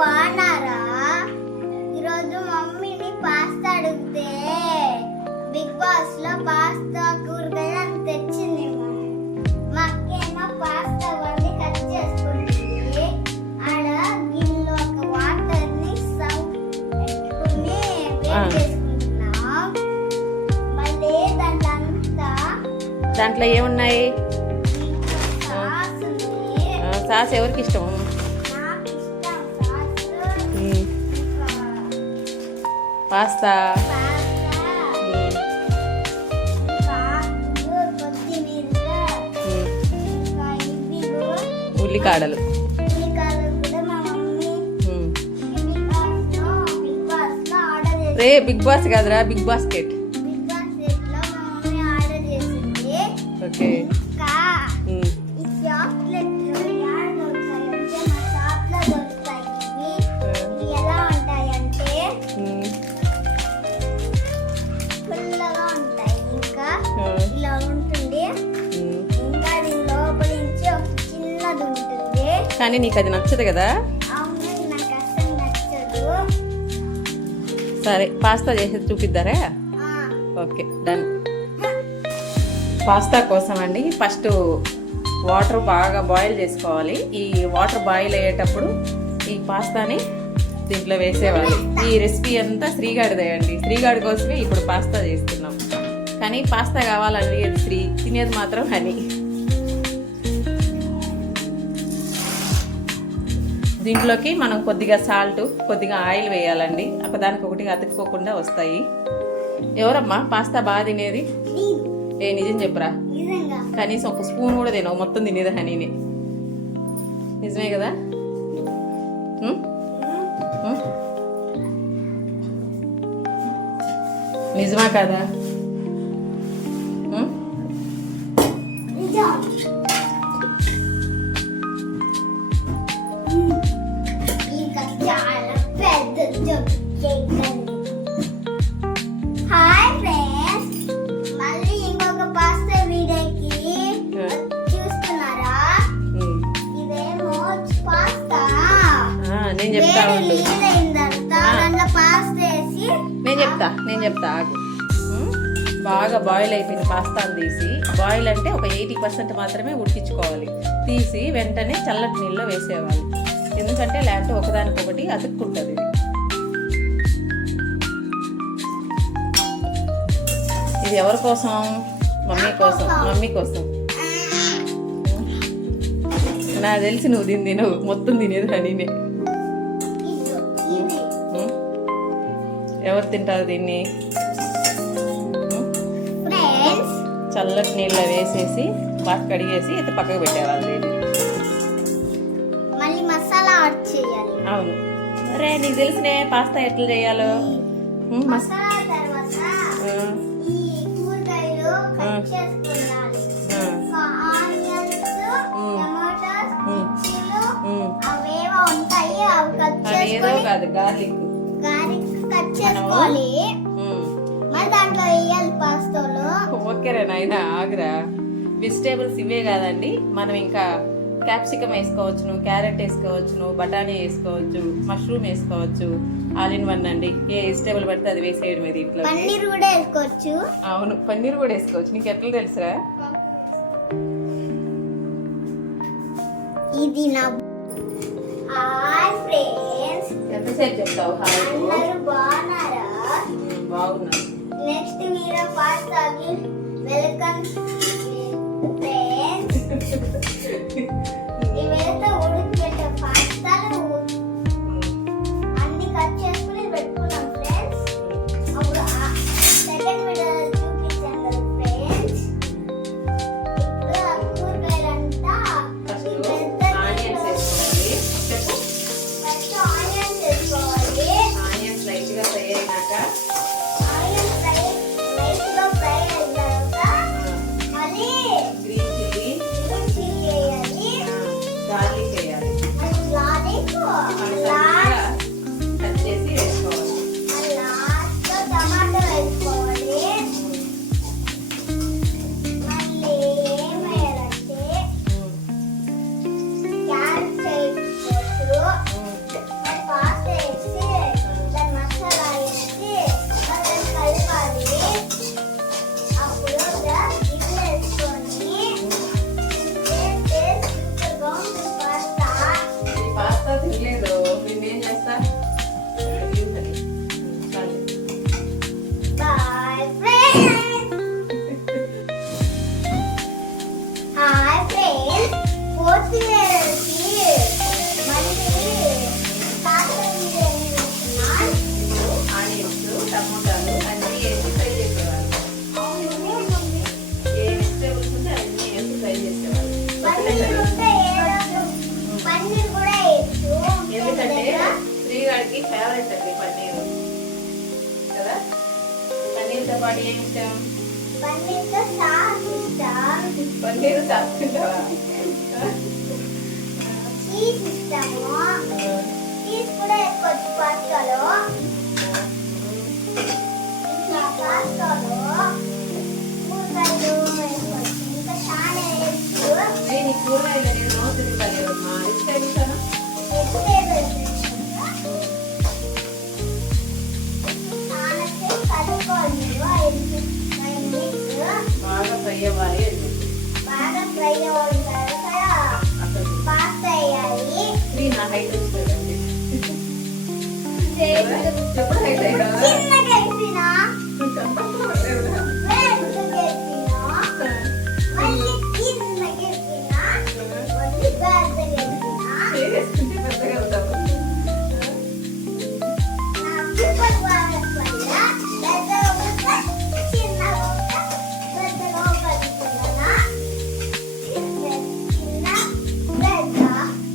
బాగున్నారా? ఈరోజు మమ్మీని పాస్తా అడిగితే బిగ్ బాస్ లో పాస్తా కూరగాయలు అని తెచ్చింది. మా అక్కేమో పాస్తా వండి కట్ చేసుకుంటుంది. ఆడ గిన్నెలో ఒక వాటర్ ని పెట్టుకుని వేడి చేసుకుంటున్నాం. మళ్ళీ దాంట్లో ఏమున్నాయి? సాస్ ఎవరికి ఇష్టం? పాస్తా, ఉల్లికాడలు. రే బిగ్ బాస్ కాదురా, బిగ్ బాస్కెట్. ఓకే. ఇలా ఉంటుంది. ఇంకా దీని లోపల నుంచి ఒక చిన్నది ఉంటుంది. కానీ నీకు అది నచ్చదు కదా? అవును, నాకు అసలు నచ్చదు. సరే, పాస్తా చేసేది చూపిద్దారా? Okay, done. పాస్తా కోసం అండి ఫస్ట్ వాటర్ బాగా బాయిల్ చేసుకోవాలి. ఈ వాటర్ బాయిల్ అయ్యేటప్పుడు ఈ పాస్తాని దీంట్లో వేసేవాలి. ఈ రెసిపీ అంతా శ్రీగాడిదే అండి. శ్రీగాడి కోసమే ఇప్పుడు పాస్తా చేస్తున్నాం. కానీ పాస్తా కావాలండి అది శ్రీ, తినేది మాత్రం హనీ. దీంట్లోకి మనం కొద్దిగా సాల్ట్, కొద్దిగా ఆయిల్ వేయాలండి. ఒకదానికి ఒకటిగా అతుక్కోకుండా వస్తాయి. ఎవరమ్మా పాస్తా బాగా తినేది? ఏ నిజం చెప్పురా, కనీసం ఒక స్పూన్ కూడా తినవు, మొత్తం తినేది హనీని. నిజమే కదా? నిజమా కదా? హాయ్ ఫ్రెండ్స్, మళ్ళీ ఇంకొక పాస్తా వీడియోకి చూస్తున్నారా? ఇదేమో పాస్తా నేను చెప్తా ఉండు. దాంట్లో పాస్తా వేసి నేను చెప్తా ఆగు. బాగా బాయిల్ అయిపోయిన పాస్తాను తీసి, బాయిల్ అంటే ఒక 80% మాత్రమే ఉడికించుకోవాలి. తీసి వెంటనే చల్లటి నీళ్ళలో వేసేయాలి. ఎందుకంటే లేకపోతే ఒకదానికొకటి అతుక్కుంటుంది. ఇది ఎవరి కోసం? మమ్మీ కోసం. నాకు తెలిసి నువ్వు తినవు, మొత్తం తినేది హనీనే. ఎవరు తింటారు దీన్ని? చల్లటి నీళ్ళ వేసేసి బాగా కడిగేసి అయితే పక్కకు పెట్టేవాళ్ళు. మళ్ళీ మసాలా యాడ్ చేయాలి. అవును. అరే నీకు తెలిసినే పాస్తా ఎట్లా చేయాలో? మసాలా తర్వాత ఈ కూరగాయలు కట్ చేసుకోవాలి. ఆనియన్స్, టమాటాస్, మిర్చీలు అవేవో ఉంటాయి, అవి కట్ చేసుకొని గార్లిక్ కట్ చేసుకోవాలి. మరి దాంట్లో వేయాలి పాస్తాలో. ఓకేరా నాయన, ఆగురా. వెజిటేబుల్స్ ఇవే కాదండి, మనం ఇంకా క్యాప్సికమ్ వేసుకోవచ్చును, క్యారెట్ వేసుకోవచ్చును, బఠానీ వేసుకోవచ్చు, మష్రూమ్ వేసుకోవచ్చు. ఆల్ ఇన్ వన్ అండి. ఏ వెజిటేబుల్ పడితే అది వేసేయడం. ఇది ఇంట్లో పన్నీర్ కూడా వేసుకోవచ్చు. అవును, పన్నీర్ కూడా వేసుకోవచ్చు. నీకు ఎట్లా తెలుసురా? ఇది నా హాయ్ ఫ్రెండ్స్. ఎంతసేపు చెప్తావు హాయ్? అందరూ బాగున్నారా? బాగున్నారు. నెక్స్ట్ మీరు పాస్తాకి వెల్కమ్ ఫ్రెండ్స్. ఇవైతే ఉడికిపెట్టే పాస్తాలు అన్ని కట్ చేసుకుని పెట్టుకున్నాం ఫ్రెండ్స్. అప్పుడు సెకండ్ వీడియోలో చూపించాను కదా ఫ్రెండ్స్. ఇప్పుడు ఆ కూరగాయలంతా ఆనియన్స్ వేసుకోవాలి. ఫస్ట్ ఆనియన్స్ వేసుకోవాలి. ఆనియన్స్ లైట్ గా ఫ్రై అయినాక ఆనియన్స్ లైట్ గా ఫ్రై అయిన తర్వాత ఇష్టం? పన్నీర్తో సాస్ ఇష్టం. పన్నీరు సాసుకుంటావా? చీజ్ ఇష్టము. చీజ్ కూడా వేసుకోవచ్చు పాస్తాలో. ఇంకా పాస్తాలో కూరగాయలు వేసుకోవచ్చు. ఇంకా చాలా వేసుకో. నేను కూరగాయలు నేను నోట్ తిరుగుతాను ఇష్టం ఇస్తాను. బాగా ఫ్రై అవ్వాలి బాగా ఫ్రై అవ్వాలి తర్వాత పాస్తా వేయాలి. నా హైట్ వస్తుందండి ఎప్పుడు హైట్ అయ్యా చిన్నగా అయిపోయినా మళ్ళీ చిన్నగా అయిపోయినా మళ్ళీ పెద్దగా అయిపోయినా పెద్దగా అవుతాము.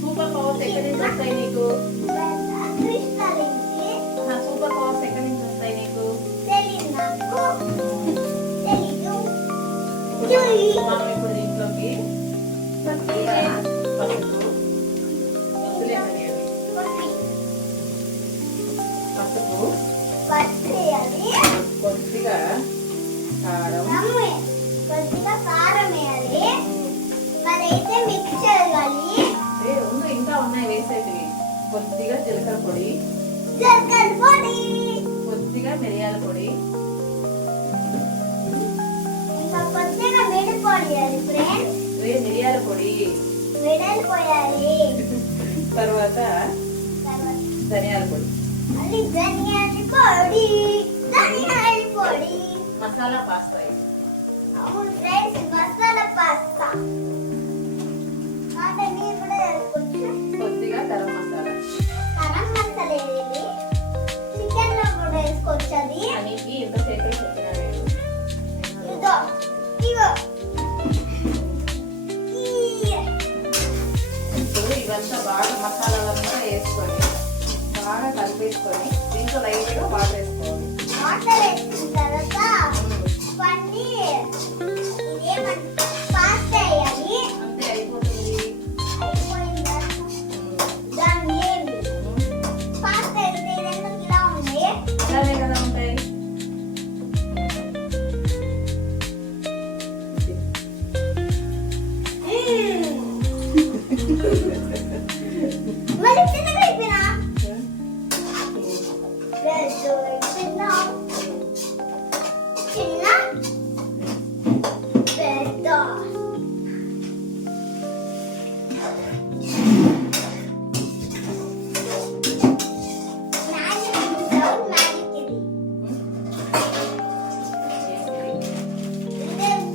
సూపర్ పవర్స్ ఎక్కడి నుంచి వస్తాయి నీకు? సూపర్ పవర్స్ ఎక్కడి నుంచి వస్తాయి నీకు? మనం ఇప్పుడు దీంట్లోకి పసుపు కొద్దిగా కారం మరైతే మిక్స్ చేయాలి. ఇంకా ఉన్నాయి వేసేటివి. కొద్దిగా జీలకర్ర పొడి, కొద్దిగా మిరియాల పొడి, ఇంకా కొద్దిగా వేడిపోయాలి ఫ్రెండ్స్. మిరియాల పొడి, వేడిపోయాలి. తర్వాత ధనియాల పొడి, మళ్ళీ ధనియాల పొడి మసాలా పాస్తా ఇది. అవును ఫ్రెండ్స్, మసాలా పాస్తా. అంటే మీరు కూడా వేసుకోవచ్చు. కొద్దిగా గరం మసాలా, గరం మసాలా వేయాలి. చికెన్ లో కూడా వేసుకోవచ్చు. అది నీకు ఇంతసేపు చెప్పినా నేను. ఇదో ఇగో ఇప్పుడు ఇవంతా బాగా మసాలాలంతా వేసుకొని బాగా కలిపేసుకొని దీంట్లో లైట్గా వాటర్ వేసుకోవాలి. వాటర్ వేసిన తర్వాత పన్నీర్ ఇదేమంటే పాస్తా వేయాలి. అంతే అయిపోతుంది. అయిపోయిన దాన్ని ఏమి పాస్తా వేస్తే ఇదంతా ఇలా ఉంది. అలానే కదా ఉంటాయి. మళ్ళీ చిన్నగా అయిపోయినా చిన్న పెద్ద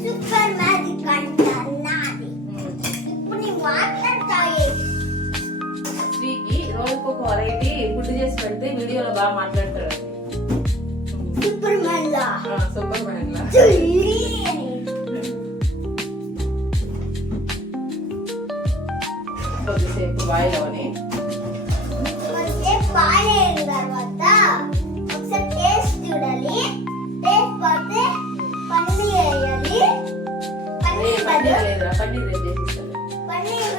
సూపర్ మ్యాజిక్ అంటున్నది. ఇప్పుడు నీ మాట్లాడతాయి. శ్రీకి రోజుకు ఒక వెరైటీ ఫుడ్ చేసి పెడితే వీడియోలో బాగా మాట్లాడతాడు. సూపర్ మ్యాన్ లా సూపర్ మ్యాన్ లా. కొద్దిసేపు బాయిల్ అవని బాయిల్ అయిన తర్వాత ఒకసారి టేస్ట్ చూడాలి. టేస్ట్ పోతే పన్నీర్ వేయాలి. పన్నీర్ బదులు పన్నీర్ రేపు చేసిస్తాను. పన్నీర్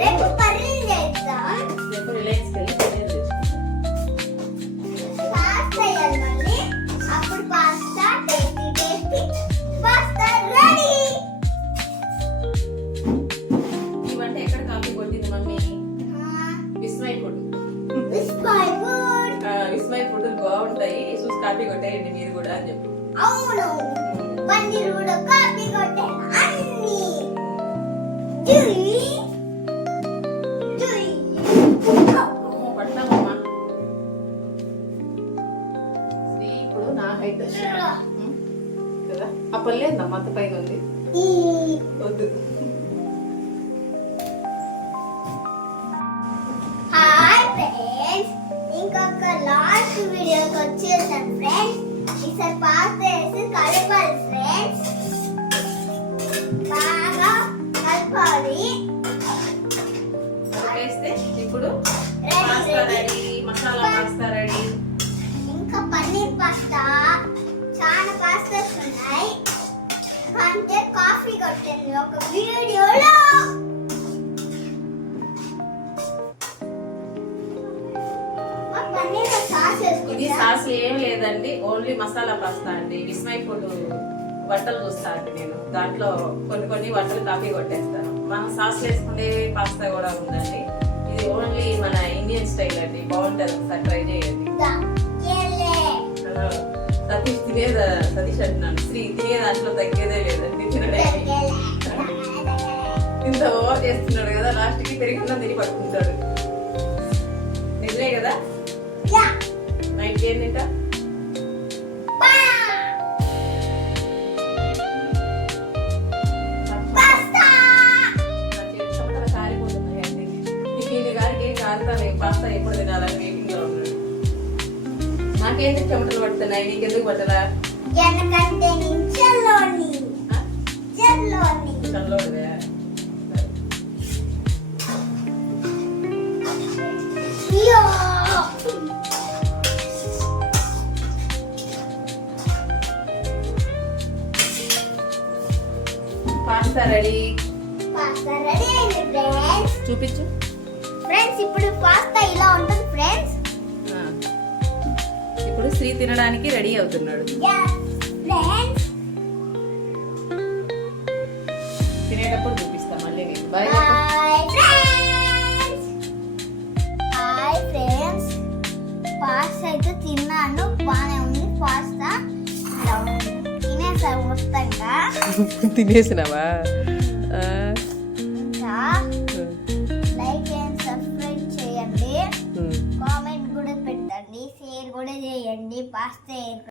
రేపు పన్నీర్ చేద్దాం. రేపు రిలయన్స్కి వెళ్ళి పన్నీర్ తెచ్చుకుంటాను. పాస్తా వేయాలి మళ్ళీ. అప్పుడు పాస్తా టేస్టీ పాస్తా రెడీ. ఈ వంట ఎక్కడ కాపీ కొట్టింది mummy? Vismay food. Vismay food. Vismay food బాగుంటాయి, చూసి కాపీ కొట్టేయండి మీరు కూడా అని చెప్పి. అవును, పన్నీర్ కూడా కాపీ కొట్టాను అన్ని. జుయి జుయి పట్టామమ్మా. శ్రీ ఇప్పుడు నా హైట్ కదా ఆ పర్లేదమ్మా, అంత పైగా ఉంది. వద్దు. హాయ్ ఫ్రెండ్స్, ఇంకొక లాస్ట్ వీడియోకి వచ్చేసాను ఫ్రెండ్స్. ఈసారి పాస్తా వేసి కలపాలి ఫ్రెండ్స్. బాగా కలపాలి. కలిపేస్తే ఇప్పుడు pasta ready, masala pasta ready. ఇంకా పన్నీర్ పాస్తా. చాలా పాస్తా అంటే కాఫీ కొట్టింది ఒక వీడియోలో. మా పన్నీర్ సాస్ ఇది వేసుకుంటా. సాస్ ఏం లేదండి, ఓన్లీ మసాలా పాస్తా అండి. విస్మయ్ ఫుడ్ వంటలు చూస్తా అండి నేను. దాంట్లో కొన్ని వంటలు కాపీ కొట్టేస్తాను. మనం సాస్ వేసుకునే పాస్తా కూడా ఉందండి. ఇది ఓన్లీ మన ఇండియన్ స్టైల్ అండి, బాగుంటుంది, ఒకసారి ట్రై చేయండి. సతీష్ సతీష్ అంటున్నాను, శ్రీ తినే దాంట్లో తగ్గేదే లేదండి తినడానికి. ఇంత ఓవర్ చేస్తున్నాడు కదా, లాస్ట్ కి పెరిగిన తిని పట్టుకుంటాడు. నిజమే కదా? నైట్ ఏం తింటా? పాస్తా ఎప్పుడు తినాలని వెయిటింగ్ లో ఉన్నాడు. నాకేంటి చెమటలు పడుతున్నాయి, నీకెందుకు పట్టరా? ఎందుకంటే నించల్లోని చల్లోడుగా. Pasta ready. పాస్తా రెడీ అయింది ఫ్రెండ్స్. చూపించు ఫ్రెండ్స్ ఇప్పుడు పాస్తా ఇలా ఉంటుంది ఫ్రెండ్స్. ఆ. ఇప్పుడు శ్రీ తినడానికి రెడీ అవుతున్నాడు. ఫ్రెండ్స్ తినేటప్పుడు చూపిస్తా మళ్ళీ నేను. బాయ్. హాయ్ ఫ్రెండ్స్, పాస్తా అయితే తిన్నాను, బాగానే ఉంది పాస్తా. ఇలా ఉంది, తినేసాను మొత్తంగా. తినేసినావా? ఇంకా లైక్ అండ్ సబ్స్క్రైబ్ చేయండి, కామెంట్ కూడా పెట్టండి, షేర్ కూడా చేయండి. పాస్తా